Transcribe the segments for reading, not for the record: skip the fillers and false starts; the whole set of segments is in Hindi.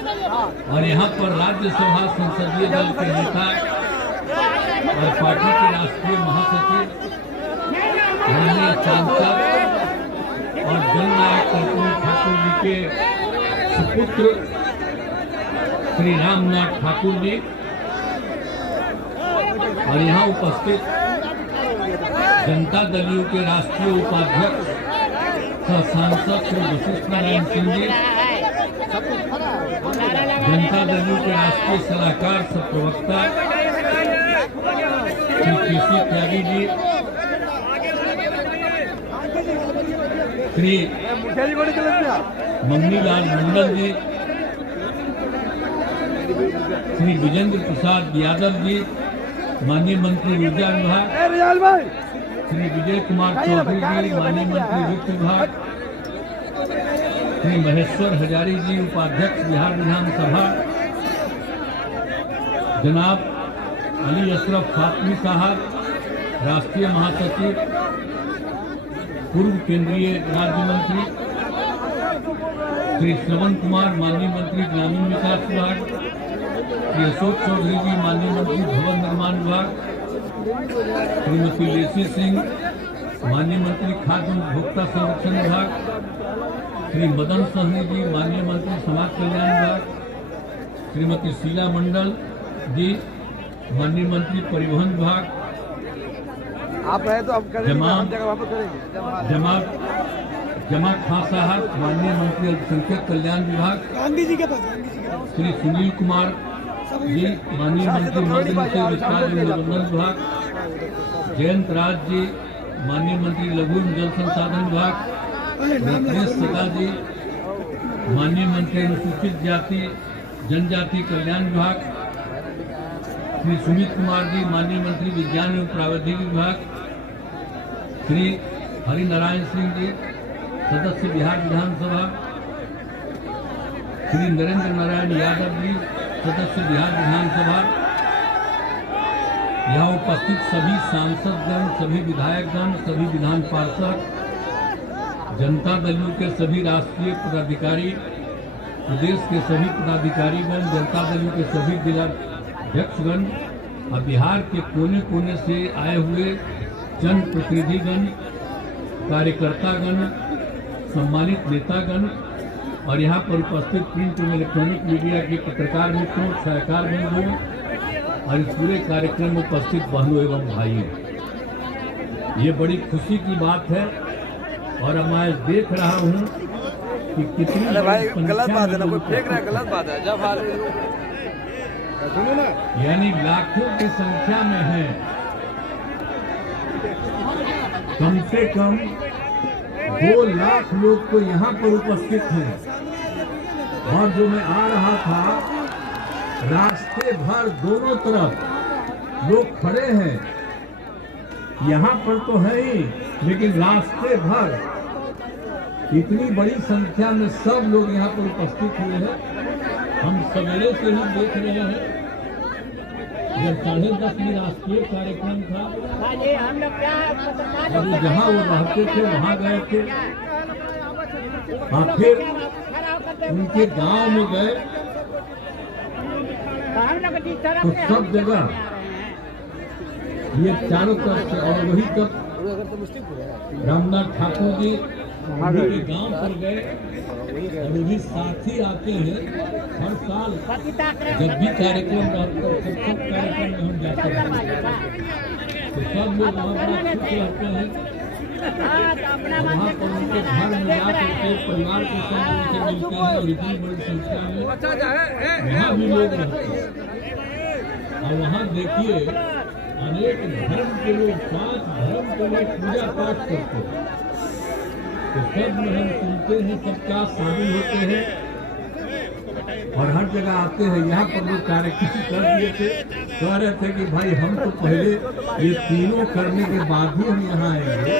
और यहाँ पर राज्यसभा संसदीय दल के नेता और पार्टी के राष्ट्रीय महासचिव, माननीय सांसद और जननायक कर्पूरी ठाकुर जी के सुपुत्र श्री रामनाथ ठाकुर जी और यहाँ उपस्थित जनता दल के राष्ट्रीय उपाध्यक्ष तथा सांसद श्री वशिष्ठ नारायण सिंह जी, जनता दल के राष्ट्रीय सलाहकार सह प्रवक्ता श्री केसी त्यागी जी, श्री मम्मीलाल मंडल जी, श्री विजेंद्र प्रसाद यादव जी, माननीय मंत्री ऊर्जा विभाग, श्री विजय कुमार चौधरी जी, माननीय मंत्री वित्त विभाग, श्री महेश्वर हजारी जी, उपाध्यक्ष बिहार विधानसभा, जनाब अली अशरफ फातमी साहब, राष्ट्रीय महासचिव, पूर्व केंद्रीय राज्य मंत्री श्री श्रवण कुमार, माननीय मंत्री ग्रामीण विकास विभाग, श्री अशोक चौधरी जी, माननीय मंत्री भवन निर्माण विभाग, श्रीमती लेसी सिंह, माननीय मंत्री खाद्य उपभोक्ता संरक्षण विभाग, श्री मदन सहनी जी, माननीय मंत्री समाज कल्याण विभाग, श्रीमती शीला मंडल जी, माननीय मंत्री परिवहन विभाग, आप रहे तो अब जमा खां साहब, माननीय मंत्री अल्पसंख्यक कल्याण विभाग, गांधी जी के पास श्री सुनील कुमार जी, माननीय मंत्री मध्य विकास एवं मनोरंजन विभाग, जयंत राज जी, माननीय मंत्री लघु एवं जल संसाधन विभाग, रत्नेश सदा जी, माननीय मंत्री अनुसूचित जाति जनजाति कल्याण विभाग, श्री सुमित कुमार जी, माननीय मंत्री विज्ञान एवं प्रावैधिक विभाग, श्री हरिनारायण सिंह जी, सदस्य बिहार विधानसभा, श्री नरेंद्र नारायण यादव जी, सदस्य बिहार विधानसभा, यहाँ उपस्थित सभी सांसदगण, सभी विधायकगण, सभी विधान पार्षद, जनता दल के सभी राष्ट्रीय पदाधिकारी, प्रदेश के सभी पदाधिकारीगण, जनता दल के सभी जिलाध्यक्षगण और बिहार के कोने कोने से आए हुए जन प्रतिनिधिगण, कार्यकर्तागण, सम्मानित नेतागण और यहाँ पर उपस्थित प्रिंट एवं इलेक्ट्रॉनिक मीडिया के पत्रकार मित्रों, छायाकार बंधुओं और इस पूरे कार्यक्रम में उपस्थित बहनों एवं भाइयों, ये बड़ी खुशी की बात है। और अब मैं देख रहा हूँ कि कितनी गलत बात है ना, कोई फेंक रहा है, गलत बात है। जब सुनो ना, यानी लाखों की संख्या में है, कम से कम 2 लाख लोग तो यहाँ पर उपस्थित हैं। और जो मैं आ रहा था, रास्ते भर दोनों तरफ लोग खड़े हैं, यहाँ पर तो है ही, लेकिन रास्ते भर इतनी बड़ी संख्या में सब लोग यहाँ पर उपस्थित हुए हैं। हम सवेरे से ही देख रहे हैं, जब 10:30 में राष्ट्रीय कार्यक्रम था, और जहाँ वो रहते थे वहाँ गए थे, और फिर उनके गांव में गए, तो सब जगह ये चारों तरफ से, और वही तक रामनाथ ठाकुर जी उनके गांव पर गए, और वो भी साथी आते हैं हर साल, जब भी कार्यक्रम रहता है, सब कार्यक्रम में हम जाते हैं, तो सब लोग वहाँ बड़ा खुश रहते हैं। वहाँ पर उनके घर में जा करके परिवार के साथ उनसे मिलते हैं, और इतनी बड़ी संख्या में यहाँ भी लोग रहते हैं। और वहाँ देखिए अनेक धर्म के लोग, 5 धर्म के लोग पूजा पाठ करते हैं, तो सब में हम सुनते हैं, सबका शामिल होते हैं और हर जगह आते हैं। यहाँ पर लोग कार्यक्रम कर दिए थे, कह रहे थे कि भाई हम तो पहले ये तीनों करने के बाद ही हम यहाँ आएंगे,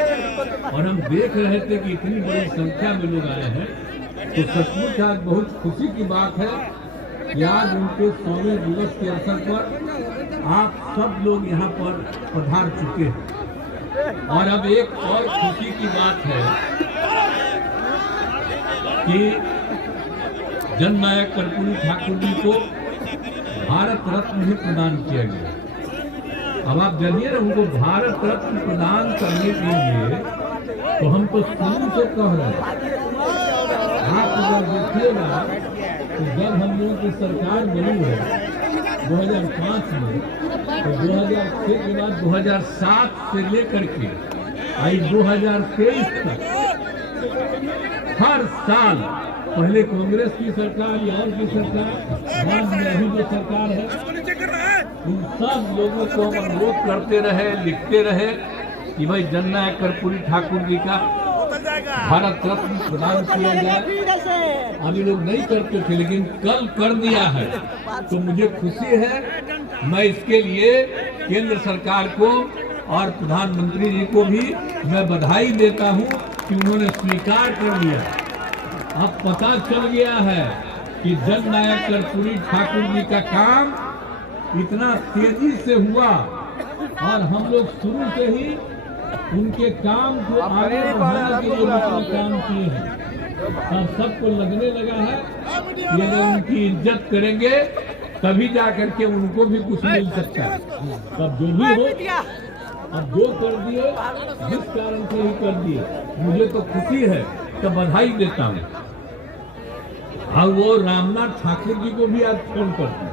और हम देख रहे थे कि इतनी बड़ी संख्या में लोग आए हैं, तो सचमुच आज बहुत खुशी की बात है कि आज उनके 100वें दिवस के अवसर पर आप सब लोग यहाँ पर पधार चुके हैं। और अब एक और खुशी की बात है कि जननायक कर्पूरी ठाकुर जी को भारत रत्न भी प्रदान किया गया। अब आप जानिए ना, उनको भारत रत्न प्रदान करने के लिए तो हम तो शुरू से कह रहे हैं। आप अगर देखिएगा तो जब हम लोगों की सरकार बनी है 2005 में, तो 2006 के बाद 2007 से लेकर के आई 2023 तक हर साल, पहले कांग्रेस की सरकार या और की सरकार, बाद में अभी जो सरकार है, इन सब लोगों को हम अनुरोध करते रहे, लिखते रहे कि भाई जननायक कर्पूरी ठाकुर जी का भारत रत्न प्रदान किया जाए। अभी लोग नहीं करते थे, लेकिन कल कर दिया है, तो मुझे खुशी है। मैं इसके लिए केंद्र सरकार को और प्रधानमंत्री जी को भी मैं बधाई देता हूं कि उन्होंने स्वीकार कर लिया। अब पता चल गया है कि जननायक कर्पूरी ठाकुर जी का काम इतना तेजी से हुआ, और हम लोग शुरू से ही उनके काम को आगे बढ़ाने के लिए काम किए हैं। अब सबको लगने लगा है कि अगर उनकी इज्जत करेंगे तभी जा करके उनको भी कुछ मिल सकता है। तब जो भी हो, अब जो कर दिए, जिस कारण से ही कर दिए, मुझे तो खुशी है, तो बधाई देता हूँ। और वो रामनाथ ठाकुर जी को भी आज फोन कर दिए,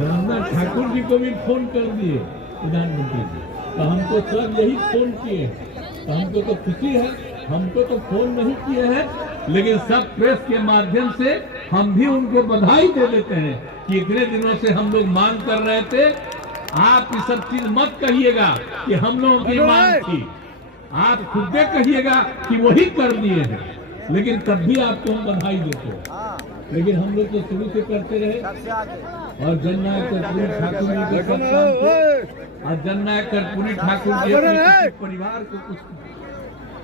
रामनाथ ठाकुर जी को भी फोन कर दिए प्रधानमंत्री जी। तो हमको सब यही फोन किए, तो हमको तो खुशी है। हमको तो फोन नहीं किए हैं, लेकिन सब प्रेस के माध्यम से हम भी उनको बधाई दे देते हैं कि इतने दिनों से हम लोग मांग कर रहे थे। आप ये सब चीज मत कहिएगा कि हम लोगों की मांग थी, आप खुद कहिएगा कि वही कर दिए हैं, लेकिन तब भी आपको हम बधाई देते हैं। लेकिन हम लोग तो शुरू से करते रहे, और जननायक कर्पूरी ठाकुर जी के साथ, और जननायक कर्पूरी ठाकुर जी अपने परिवार को कुछ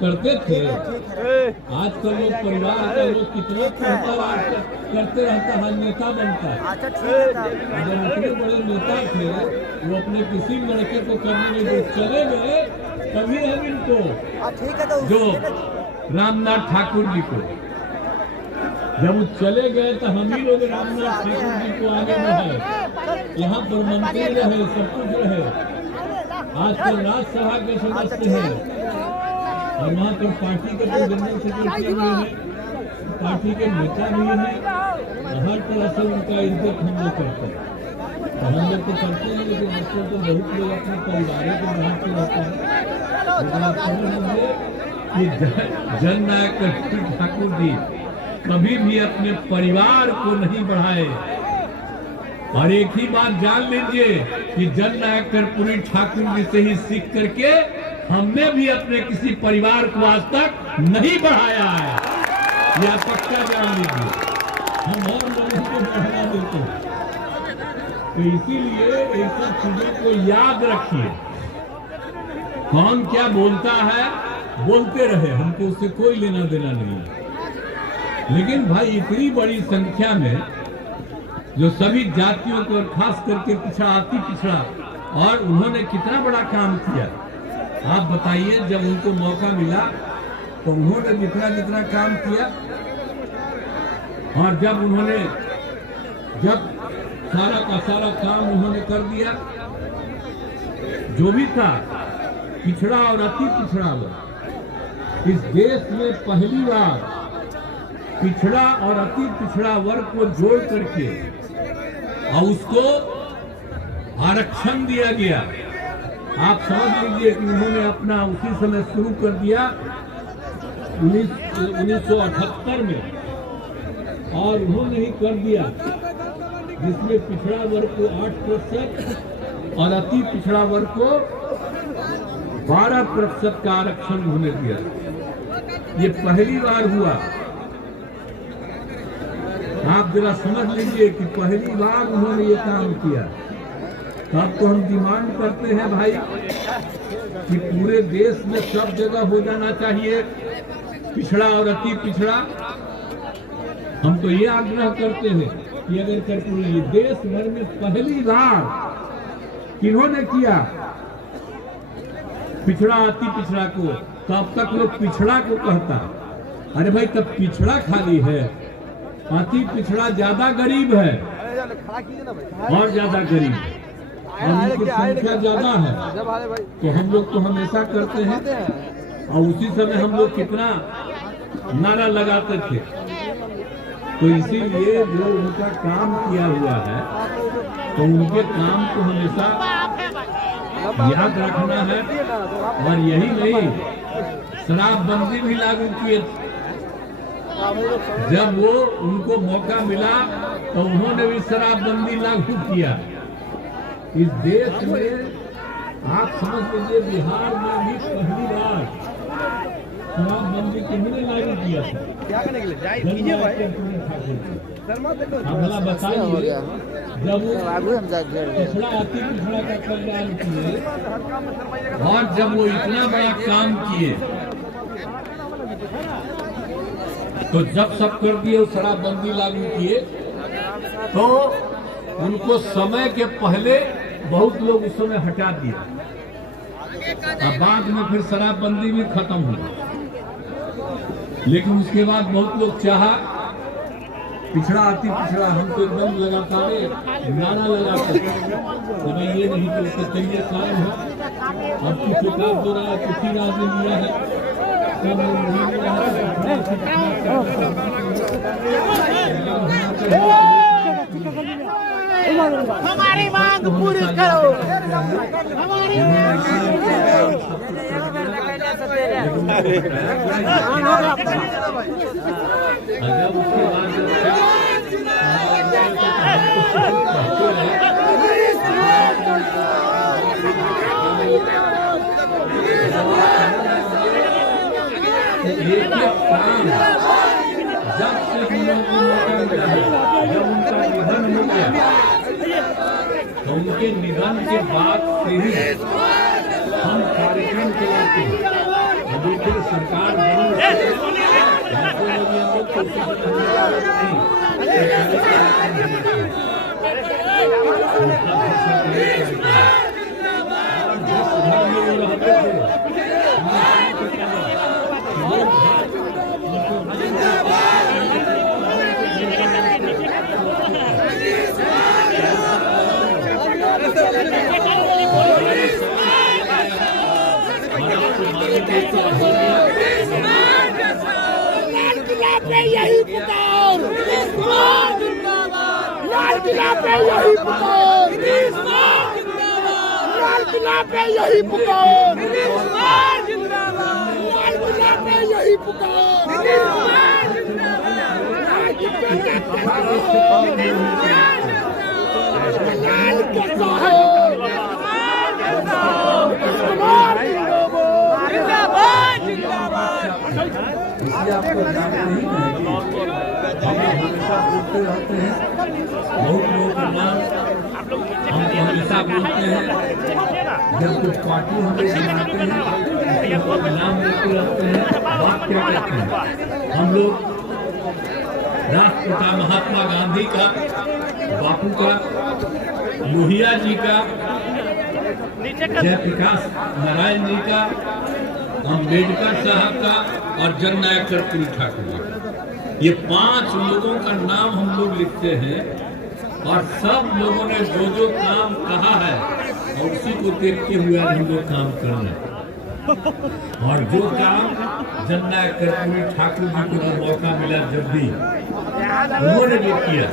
करते थे। आजकल लोग परिवार का लोग कितना करते रहता है, नेता बनता है। जब इतने बड़े नेता थे, वो अपने किसी लड़के को करने में जो चले गए, तभी हम इनको, जो रामनाथ ठाकुर जी को, जब वो चले गए तो हम ही लोग रामनाथ ठाकुर जी को आगे बढ़ाए। यहाँ पर मंत्री रहे, सब कुछ रहे, आजकल राज्यसभा के सदस्य हैं, और वहाँ पर पार्टी के जनरल सेक्रेटरी भी है, पार्टी के नेता भी है, हर तरह से उनका इज्जत हम लोग करते हैं। तो हम लोग तो करते हैं, लेकिन आजकल तो बहुत लोग अपने परिवारों के बाहर से रहते हैं। लेकिन आप समझ लीजिए कि जननायक कर्पूरी ठाकुर जी कभी भी अपने परिवार को नहीं बढ़ाए। और एक ही बात जान लीजिए कि जननायक कर्पूरी ठाकुर जी से ही सीख करके हमने भी अपने किसी परिवार को आज तक नहीं बढ़ाया है, यह पक्का जान लीजिए। हम और लोगों को बढ़ा देते हैं, तो इसीलिए इन सब चीजों को याद रखिए। कौन क्या बोलता है, बोलते रहे, हमको उससे कोई लेना देना नहीं है। लेकिन भाई इतनी बड़ी संख्या में जो सभी जातियों को, खास करके पिछड़ा, अति पिछड़ा, और उन्होंने कितना बड़ा काम किया, आप बताइए। जब उनको मौका मिला तो उन्होंने जितना जितना काम किया, और जब उन्होंने सारा का सारा काम उन्होंने कर दिया, जो भी था पिछड़ा और अति पिछड़ा वर्ग, इस देश में पहली बार पिछड़ा और अति पिछड़ा वर्ग को जोड़ करके और उसको आरक्षण दिया गया। आप समझ लीजिए कि उन्होंने अपना उसी समय शुरू कर दिया 1978 में, और उन्होंने ही कर दिया, जिसमें पिछड़ा वर्ग को 8% और अति पिछड़ा वर्ग को 12% का आरक्षण उन्होंने दिया। ये पहली बार हुआ। आप जरा समझ लीजिए कि पहली बार उन्होंने ये काम किया। तब तो हम डिमांड करते हैं भाई कि पूरे देश में सब जगह हो जाना चाहिए पिछड़ा और अति पिछड़ा। हम तो ये आग्रह करते हैं कि अगर कर्पूरी देश भर में पहली बार किन्होंने किया पिछड़ा अति पिछड़ा को, तो अब तक लोग पिछड़ा को कहता। अरे भाई, तब पिछड़ा खाली है, अति पिछड़ा ज्यादा गरीब है अरे खड़ा कीजिए ना भाई। और ज्यादा गरीब और उनकी संख्या ज्यादा है। जब आ रहे भाई तो हम लोग तो हमेशा करते हैं और उसी समय हम लोग कितना नारा लगाते थे। तो इसीलिए जो उनका काम किया हुआ है तो उनके काम को हमेशा याद रखना है। और यही नहीं, शराबबंदी भी लागू किए। जब वो उनको मौका मिला तो उन्होंने भी शराबबंदी लागू किया। इस देश में आप समझ लीजिए बिहार में भी पहली बार शराबबंदी किसने लागू किया था? क्या करने के लिए जाए कीजिए भाई। आप भला बताइए, जब वो पिछड़ा अति पिछड़ा का कल्याण किए और जब वो इतना बड़ा काम किए तो जब सब कर दिए शराबबंदी लागू किए तो उनको समय के पहले बहुत लोग उस समय हटा दिया और बाद में फिर शराबबंदी भी खत्म हुई। लेकिन उसके बाद बहुत लोग चाहा पिछड़ा अति पिछड़ा, हम तो एकदम लगातार नारा लगाते तो मैं ये नहीं करते चाहिए काम है। अब कुछ विकास हो रहा है, कुछ ही राज लिया है, सब नहीं लिया है। हमारी मांग पूरी करो, हमारी जब उसके बाद जब से हम लोगों को मौका मिला है, जब उनका निधन हो गया तो उनके निधन के बाद से ही हम कार्यक्रम चलाते हैं। अभी फिर सरकार बनी यही पुकार, लाल किला पे यही पुकार, लाल किला पे यही पुकार, लाल किला पे यही पुकार, इसलिए आपको जानते ही नहीं हम हमेशा बोलते रहते हैं। बहुत लोगों का नाम हम हमेशा बोलते हैं। जब कुछ पार्टी हमें बनाते हैं तो नाम लेते रहते हैं। बात क्या कहते हैं हम लोग? राष्ट्रपिता महात्मा गांधी का, बापू का, लोहिया जी का, जयप्रकाश नारायण जी का, अम्बेडकर साहब का और जननायक कर्पूरी ठाकुर जी का, ये 5 लोगों का नाम हम लोग लिखते हैं। और सब लोगों ने जो जो काम कहा है और उसी को देखते हुए हम लोग काम कर रहे हैं। और जो काम जननायक कर्पूरी ठाकुर जी को जो मौका मिला जब भी उन्होंने भी किया,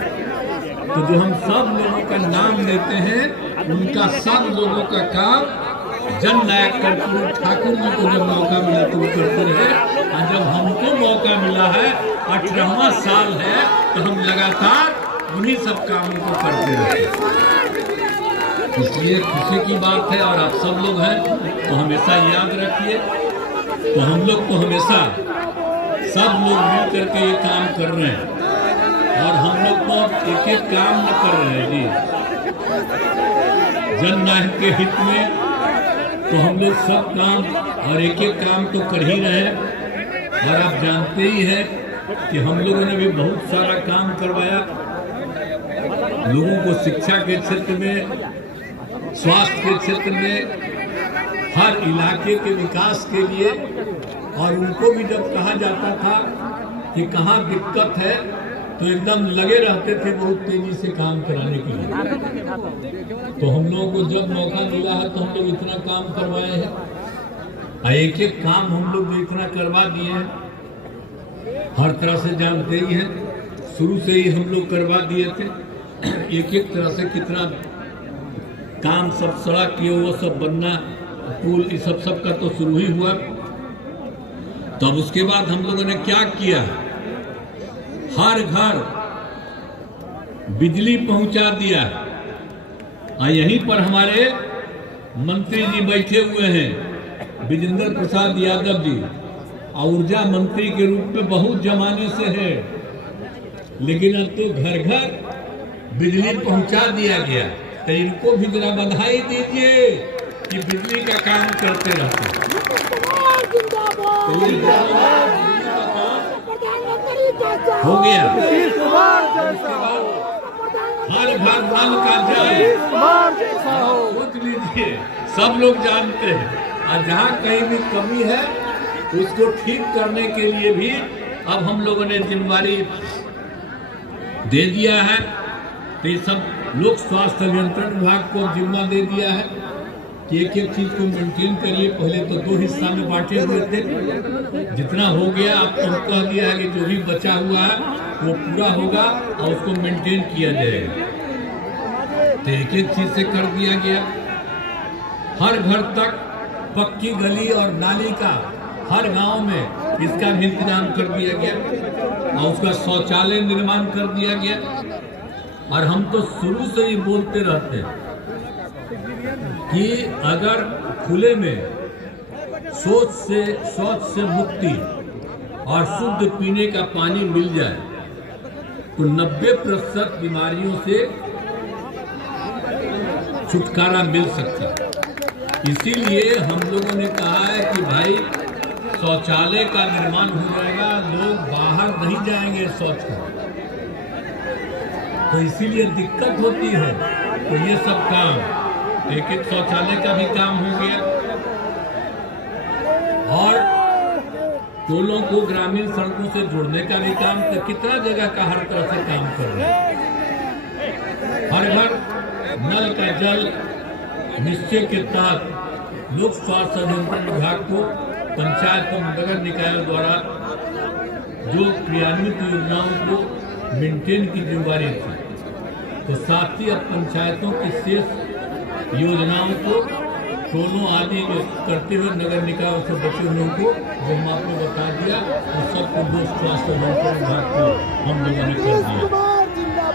तो जो हम सब लोगों का नाम लेते हैं उनका सब लोगों का काम जननायक कर्पूरी ठाकुर जी को जब मौका मिला तो वो करते रहे। और जब हमको मौका मिला है 18वां साल है तो हम लगातार उन्हीं सब कामों को करते रहे। इसलिए खुशी की बात है। और आप सब लोग हैं तो हमेशा याद रखिए, तो हम लोग तो हमेशा सब लोग मिल करके ये काम कर रहे हैं। और हम लोग तो एक एक काम न कर रहे हैं जी, जननायक के हित में तो हम लोग सब काम और एक एक काम तो कर ही रहे। और आप जानते ही हैं कि हम लोगों ने भी बहुत सारा काम करवाया लोगों को, शिक्षा के क्षेत्र में, स्वास्थ्य के क्षेत्र में, हर इलाके के विकास के लिए। और उनको भी जब कहा जाता था कि कहाँ दिक्कत है तो एकदम लगे रहते थे बहुत तेजी से काम कराने के लिए। तो हम लोगों को जब मौका मिला है तो हम लोग इतना काम करवाए हैं, एक एक काम हम लोग भी इतना करवा दिए हैं, हर तरह से जानते ही हैं, शुरू से ही हम लोग करवा दिए थे। एक एक तरह से कितना काम, सब सड़क ये वो सब बनना, पुल, ये सब का तो शुरू ही हुआ। तब उसके बाद हम लोगों ने क्या किया, हर घर बिजली पहुंचा दिया। और यहीं पर हमारे मंत्री जी बैठे हुए हैं, विजेंद्र प्रसाद यादव जी, ऊर्जा मंत्री के रूप में बहुत जमाने से है, लेकिन अब तो घर घर बिजली पहुंचा दिया गया। तो इनको भी जरा बधाई दीजिए कि बिजली का काम करते रहते हैं। हो गया, हर घर नल का जल, सोच लीजिए, सब लोग जानते हैं। और जहाँ कहीं भी कमी है उसको ठीक करने के लिए भी अब हम लोगों ने जिम्मेवारी दे दिया है। तो ये सब लोक स्वास्थ्य अभियंत्रण विभाग को जिम्मा दे दिया है कि एक एक चीज को मेंटेन करिए। पहले तो 2 हिस्सा में बांटे हुए थे, जितना हो गया अब तो कह दिया है कि जो भी बचा हुआ है वो पूरा होगा और उसको मेंटेन किया जाएगा। तो एक एक चीज से कर दिया गया। हर घर तक पक्की गली और नाली का हर गांव में इसका भी इंतजाम कर दिया गया और उसका शौचालय निर्माण कर दिया गया। और हम तो शुरू से ही बोलते रहते हैं कि अगर खुले में शौच से मुक्ति और शुद्ध पीने का पानी मिल जाए तो 90% बीमारियों से छुटकारा मिल सकता है। इसीलिए हम लोगों ने कहा है कि भाई शौचालय का निर्माण हो जाएगा, लोग बाहर नहीं जाएंगे शौच करने, तो इसीलिए दिक्कत होती है। तो ये सब काम, एक एक शौचालय का भी काम हो गया और टोलों को ग्रामीण सड़कों से जोड़ने का भी काम, तो कितना जगह का हर तरह से काम कर रहे हैं। हर घर नल का जल निश्चय के तहत लोक स्वास्थ्य अभियंत्रण विभाग को पंचायत और नगर निकायों द्वारा जो क्रियान्वित योजनाओं को मेंटेन की जिम्मेदारी थी, तो साथ ही अब पंचायतों की शेष योजनाओं को टोलों आदि करते हुए नगर निकायों से बचे हुए को जो हम आपको बता दिया, तो सबको लोक स्वास्थ्य अभियंत्रण विभाग को हम लोगों ने कर दिया।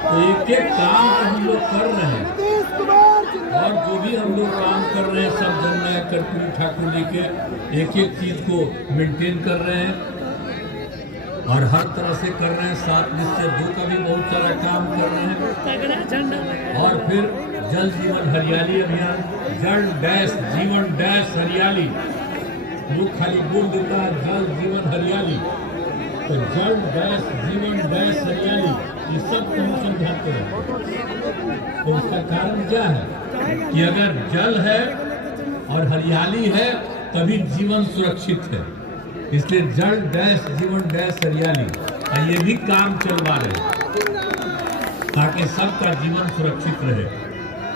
तो एक एक काम तो हम लोग कर रहे हैं और जो भी हम लोग काम कर रहे हैं सब जननायक कर्पूरी ठाकुर जी के एक एक चीज को मेंटेन कर रहे हैं और हर तरह से कर रहे हैं। 7 निश्चय 2 का भी बहुत सारा काम कर रहे हैं। और फिर जल जीवन हरियाली अभियान, जल डैश जीवन डैश हरियाली, लोग खाली बोल देता है जल जीवन हरियाली, तो जल डैश जीवन डैश हरियाली, ये सब को हम समझाते हैं। तो इसका कारण क्या है कि अगर जल है और हरियाली है तभी जीवन सुरक्षित है। इसलिए जल डैश जीवन डैश हरियाली ये भी काम चलवा रहे ताकि सबका जीवन सुरक्षित रहे।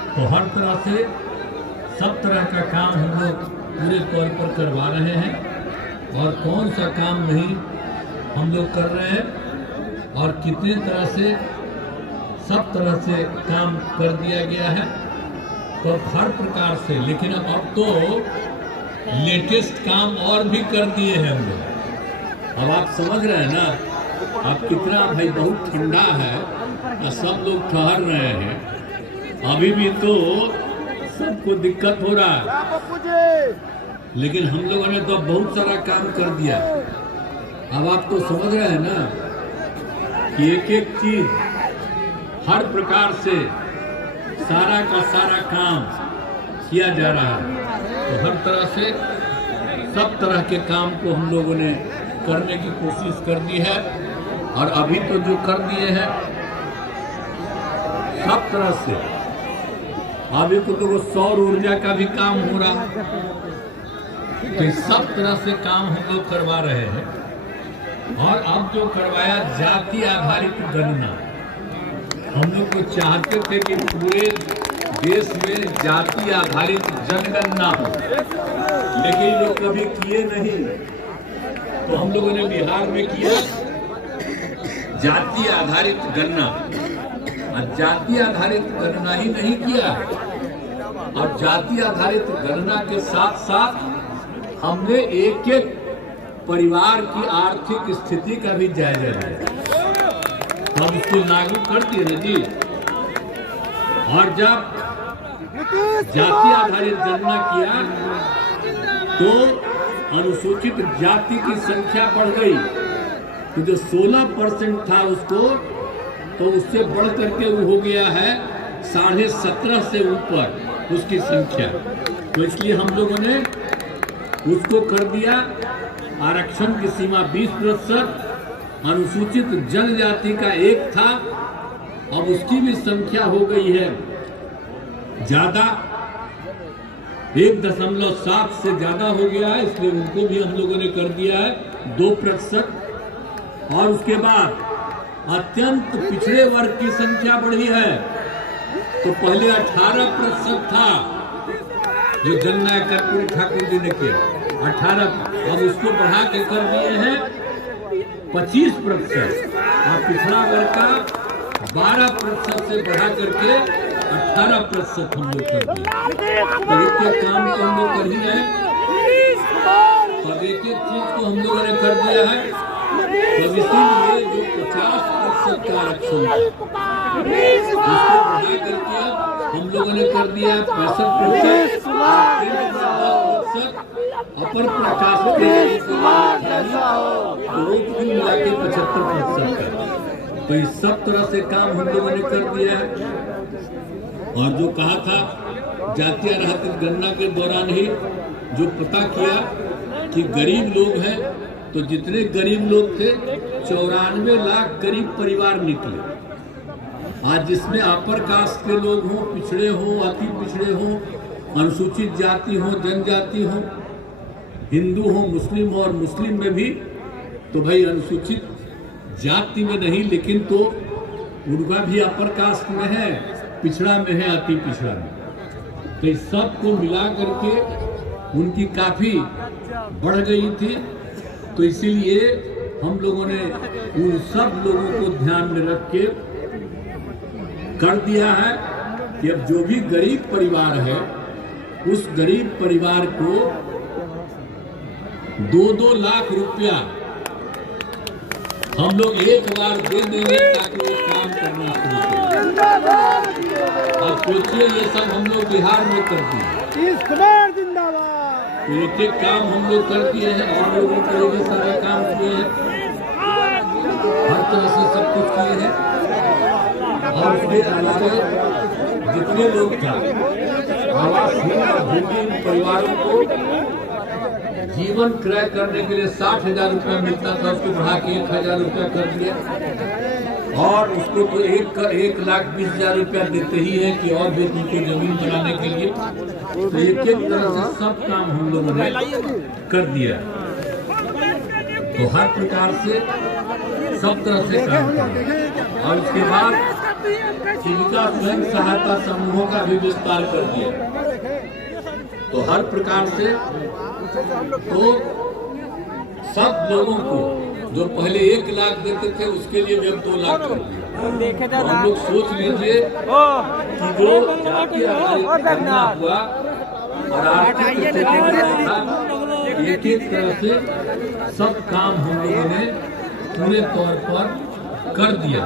तो हर तरह से सब तरह का काम हम लोग पूरे तौर पर करवा रहे हैं और कौन सा काम नहीं हम लोग कर रहे हैं और कितने तरह से सब तरह से काम कर दिया गया है। तो हर प्रकार से, लेकिन अब तो लेटेस्ट काम और भी कर दिए हैं हम लोग। अब आप समझ रहे हैं ना, अब कितना भाई बहुत ठंडा है और सब लोग ठहर रहे हैं, अभी भी तो सबको दिक्कत हो रहा है, लेकिन हम लोगों ने तो बहुत सारा काम कर दिया। अब आप तो समझ रहे हैं ना कि एक एक चीज हर प्रकार से सारा का सारा काम किया जा रहा है। तो हर तरह से सब तरह के काम को हम लोगों ने करने की कोशिश कर दी है और अभी तो जो कर दिए हैं सब तरह से। अभी तो सौर ऊर्जा का भी काम हो रहा, तो सब तरह से काम हम लोग करवा रहे हैं और अब जो करवाया जाति आधारित गणना, हम लोग को चाहते थे कि पूरे देश में जाति आधारित जनगणना हो, लेकिन लोग कभी किए नहीं। तो हम लोगों ने बिहार में किया जाति आधारित गणना। और जाति आधारित गणना ही नहीं किया, अब जाति आधारित गणना के साथ साथ हमने एक एक परिवार की आर्थिक स्थिति का भी जायजा लिया। हम इसको लागू कर दिए ना जी। और जब जाति आधारित गणना किया तो अनुसूचित जाति की संख्या बढ़ गई। तो जो 16% था उसको, तो उससे बढ़ करके वो हो गया है 17.5 से ऊपर उसकी संख्या। तो इसलिए हम लोगों ने उसको कर दिया आरक्षण की सीमा 20%। अनुसूचित जनजाति का 1 था, अब उसकी भी संख्या हो गई है ज्यादा, 1.7 से ज्यादा हो गया है, इसलिए उनको भी हम लोगों ने कर दिया है 2%। और उसके बाद अत्यंत पिछड़े वर्ग की संख्या बढ़ी है। तो पहले 18% था जो जननायक कर्पूरी ठाकुर जी ने किया, 18, अब उसको बढ़ा के कर दिए हैं 25%। और पिछड़ा वर्ग का 12% से बढ़ा करके 18% हम लोग कर दिए। तो एक काम तो हम लोग कर ही रहे, और एक चीज को हम लोगों ने कर दिया है। तो इसीलिए जो 50% का आरक्षण है उसको बढ़ा करके हम लोगों ने कर दिया 65%। अपर प्रशासन तो मिला के 75% है। तो इस सब तरह से काम हम लोगों ने कर दिया है। और जो कहा था जाति आधारित गणना के दौरान ही जो पता किया कि गरीब लोग हैं, तो जितने गरीब लोग थे 94 लाख गरीब परिवार निकले। आज जिसमें अपर कास्ट के लोग हों, पिछड़े हों, अति पिछड़े हों, अनुसूचित जाति हो, जनजाति हो, हिंदू हो, मुस्लिम हो, और मुस्लिम में भी तो भाई अनुसूचित जाति में नहीं, लेकिन तो उनका भी अपर कास्ट में है, पिछड़ा में है, अति पिछड़ा में। तो इस सब को मिला करके उनकी काफी बढ़ गई थी। तो इसीलिए हम लोगों ने उन सब लोगों को ध्यान में रख के कर दिया है कि अब जो भी गरीब परिवार है उस गरीब परिवार को 2-2 लाख रुपया हम लोग एक बार दे देंगे ताकि वो काम करना शुरू करें। और सोचिए ये सब हम लोग बिहार में करते हैं। एक एक काम हम लोग कर दिए हैं, और लोगों को भी सारे काम किए हैं, हर तरह से सब कुछ किए हैं। और उसके अलावा जितने लोग थे आवासहीन और भूमिहीन परिवारों को जीवन क्रय करने के लिए 60,000 रुपया मिलता था, उसको बढ़ा के 1,000 रुपया कर दिया। और उसको तो 1,20,000 रुपया देते ही है कि और भी उनको जमीन बनाने के लिए। तो एक एक तरह से सब काम हम लोगों ने कर दिया। तो हर प्रकार से सब तरह से काम किया। और उसके बाद जीविका स्वयं सहायता समूहों का भी विस्तार कर दिया। तो हर प्रकार से तो सब लोगों को जो पहले 1 लाख देते थे उसके लिए भी अब 2 लाख कर दिया। तो हम लोग सोच लीजिए कि जो जाति आधारित गणना हुआ और आर्थिक एक एक तरह से सब काम हम लोगों ने पूरे तौर पर कर दिया।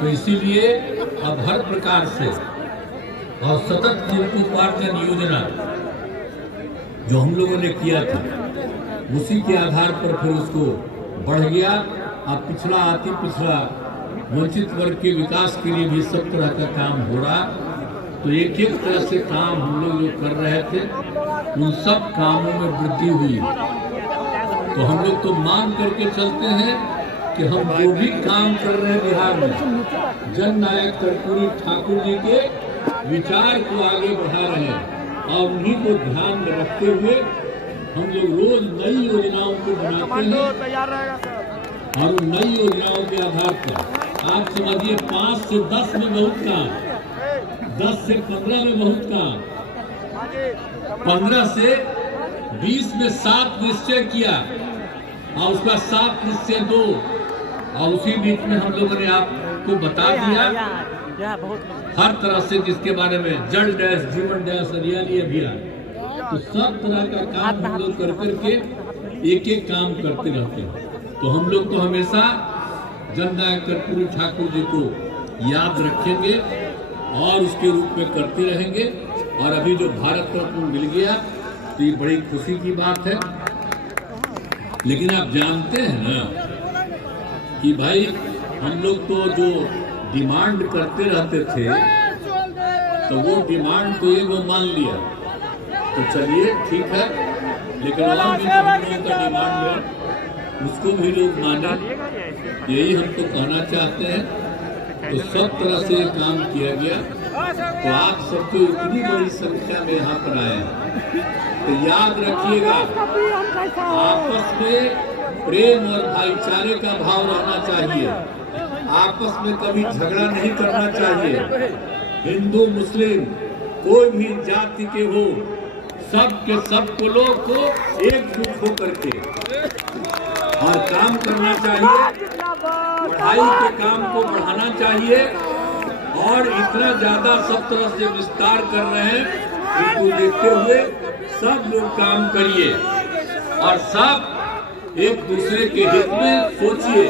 तो इसीलिए अब हर प्रकार से और सतत जीविकोपार्जन योजना जो हम लोगों ने किया था उसी के आधार पर फिर उसको बढ़ गया। अब पिछड़ा, अति पिछड़ा, वंचित वर्ग के विकास के लिए भी सब तरह का काम हो रहा। तो एक एक तरह से काम हम लोग जो कर रहे थे उन सब कामों में वृद्धि हुई। तो हम लोग तो मांग करके चलते हैं कि हम जो भी काम कर रहे हैं बिहार में जननायक कर्पूरी ठाकुर जी के विचार को आगे बढ़ा रहे हैं और उन्हीं को ध्यान में रखते हुए हम लोग रोज नई योजनाओं को बनाते हैं तैयार रहेगा सर। और उन नई योजनाओं के आधार पर आप समझिए 5 से 10 में बहुत काम, 10 से 15 में बहुत काम, 15 से 20 में 7 निश्चय किया और उसका 7 निश्चय 2 और उसी बीच में हम लोगों ने आपको बता दिया हर तरह से जिसके बारे में जल डैश, जीवन डैश, हरियाली अभियान, तो सब तरह का काम हम लोग कर करके एक एक काम करते रहते हैं। तो हम लोग तो हमेशा जननायक कर्पूरी ठाकुर जी को याद रखेंगे और उसके रूप में करते रहेंगे। और अभी जो भारत रत्न मिल गया तो ये बड़ी खुशी की बात है। लेकिन आप जानते हैं ना कि भाई हम लोग तो जो डिमांड करते रहते थे तो वो डिमांड को ये वो मान लिया, तो चलिए ठीक है, लेकिन और भी जो हम लोगों का डिमांड है उसको भी लोग माने, यही हम तो कहना चाहते हैं। तो सब तरह से काम किया गया। तो आप सबको इतनी बड़ी संख्या में यहाँ पर आए हैं तो याद रखिएगा आपस में प्रेम और भाईचारे का भाव रहना चाहिए। आपस में कभी झगड़ा नहीं करना चाहिए। हिंदू मुस्लिम कोई भी जाति के हो, सब के सब को लोग को एकजुट होकर के और काम करना चाहिए। पढ़ाई के काम को बढ़ाना चाहिए और इतना ज्यादा सब तरह से विस्तार कर रहे हैं, इसको देखते हुए सब लोग काम करिए और सब एक दूसरे के हित में सोचिए,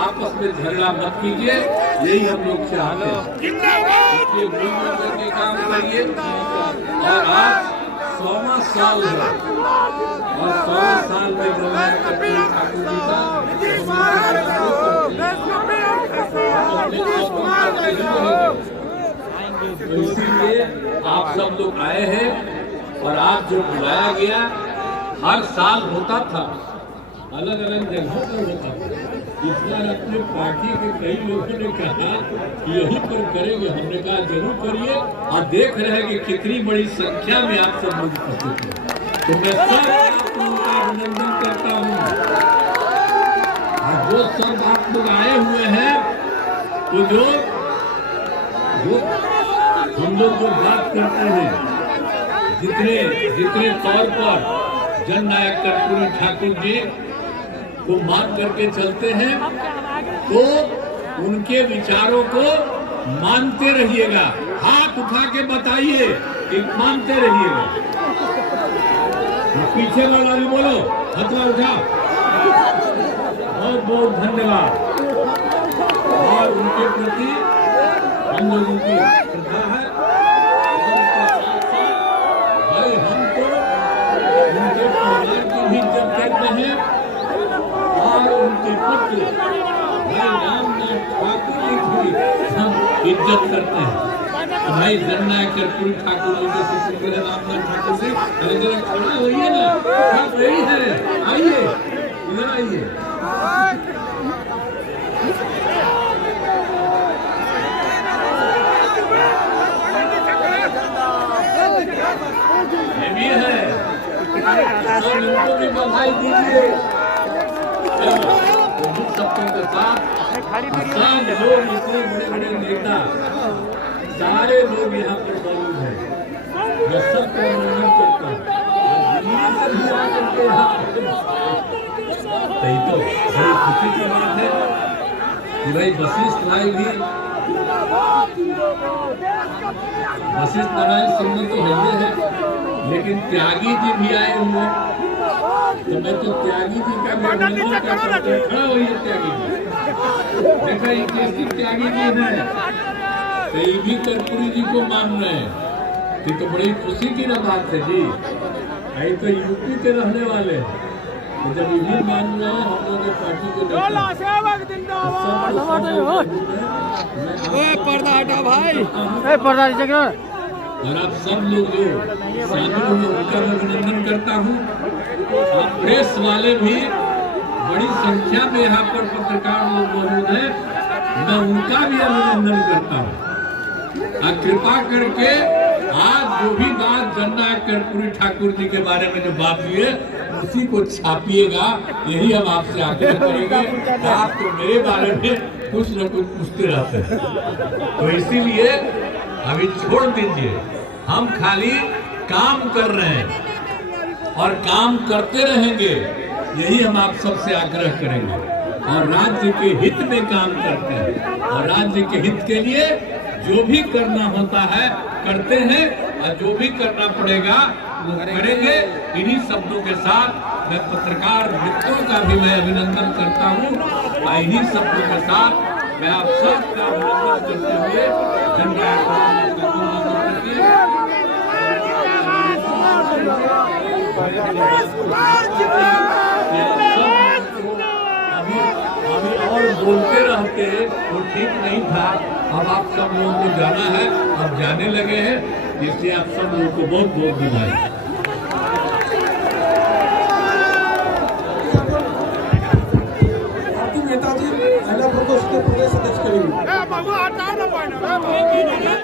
आपस में झगड़ा मत कीजिए, यही हम लोग चाहते हैं। इसलिए मिलजुल करके काम करिए। और आज 100वां साल है और 100 साल में जननायक कर्पूरी ठाकुर जी का तो इसीलिए आप सब लोग आए हैं। और आज जो बुलाया गया हर साल होता था, अलग अलग जगहों पर होता था। इस बार अपने पार्टी के कई लोगों ने कहा यहीं पर करेंगे, हमने कहा जरूर करिए और देख रहे हैं कि कितनी बड़ी संख्या में आप सब लोग उपस्थित हैं। तो मैं सब आपको अभिनंदन करता हूँ। और जो सब आप लोग आए हुए हैं तो जो हम लोग जो बात करते हैं जितने तौर पर जननायक कर्पूरी ठाकुर जी को मान करके चलते हैं तो उनके विचारों को मानते रहिएगा। हाथ उठा के बताइए कि मानते रहिएगा। पीछे वाला भी बोलो, हथवा उठा। बहुत बहुत धन्यवाद। और उनके प्रति हम लोगों की श्रद्धा है। भाई हम तो उनके परिवार की भी इज्जत करते हैं और उनके पुत्र भाई रामनाथ ठाकुर जी की हम इज्जत करते हैं। भाई जननायक कर्पूरी ठाकुर जी के सुपुत्र रामनाथ ठाकुर जी, अरे जरा खड़ा होइए ना, सब यही है, आइए इधर आइए। ये है, सब इनको भी बधाई दीजिए। सबके साथ सब लोग इतने बड़े बड़े नेता सारे लोग यहाँ पर मौजूद हैं। मैं सबको अभिनंदन करता हूँ। सही तो बड़ी खुशी की बात है कि भाई वशिष्ठ भाई भी, वशिष्ठ नारायण सिंह तो है, लेकिन त्यागी जी भी आए हुए। तो मैं तो त्यागी जी का अभिनंदन करता हूँ। खड़ा होइए त्यागी जी, देखा ये कैसी त्यागी जी है, कई भी कर्पूरी जी को मान रहे हैं। ये तो बड़ी खुशी की ना बात है जी। आई तो यूपी के रहने वाले हैं, तो जब ये मान रहे हैं हम लोग पार्टी को और आप सब लोग जो शामिल हुए उनका मैं अभिनंदन करता हूँ। आप प्रेस वाले भी बड़ी संख्या में यहाँ पर पत्रकार लोग मौजूद हैं, मैं उनका भी अभिनंदन करता हूँ। कृपा करके आज आप जो भी बात गन्ना कर्पूरी ठाकुर जी के बारे में जो बात हुई है उसी को छापिएगा, यही हम आपसे आग्रह करेंगे। आप तो मेरे बारे में कुछ न कुछ पूछते रहते हैं, तो इसीलिए अभी छोड़ दीजिए। हम खाली काम कर रहे हैं और काम करते रहेंगे, यही हम आप सबसे आग्रह करेंगे। और राज्य के हित में काम करते हैं और राज्य के हित के लिए जो भी करना होता है करते हैं और जो भी करना पड़ेगा वो करेंगे। इन्हीं शब्दों के साथ मैं पत्रकार मित्रों का भी मैं अभिनंदन करता हूँ और इन्हीं शब्दों के साथ मैं आप सबका अभिनंदन करते हुए अभी और बोलते रहते वो ठीक नहीं था। अब आप सब लोगों को जाना है, अब जाने लगे हैं, इसलिए आप सब लोगों को बहुत बहुत बधाई। नेताजी जिला प्रकोष्ठ के प्रदेश अध्यक्ष करेंगे।